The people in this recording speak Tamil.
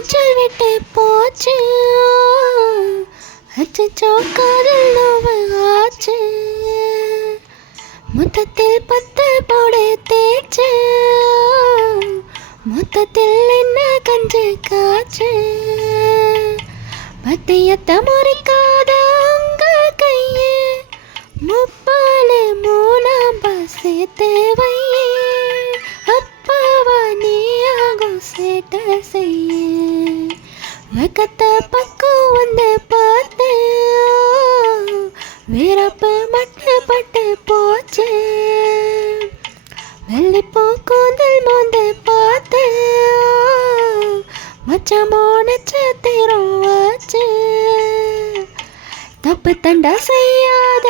காய்ச்சல் விட்டு போச்சு, அச்சோ காதல் நோவு ஆச்சு, மொத்தத்தில் 10 போடு தேய்ச்சு, மொத்தத்தில் என்ன கஞ்சு காய்ச்சு, பத்தியத்தை முறிக்காத உங்க கையே, முப்பாலு மூணாம் சேர்த்து வையே, அப்பாவா நீயாகும் சேட்ட செய்ய, வெக்கத்தை பக்கம் வந்து பார்த்து, வீரப்பு மட்டுப்பட்டு போச்சு, வெள்ளிப்பூ கூந்தல் மோந்து பார்த்து, மச்சமோ நட்சத்திரம் வச்சு, தப்பு தண்டா செய்யாத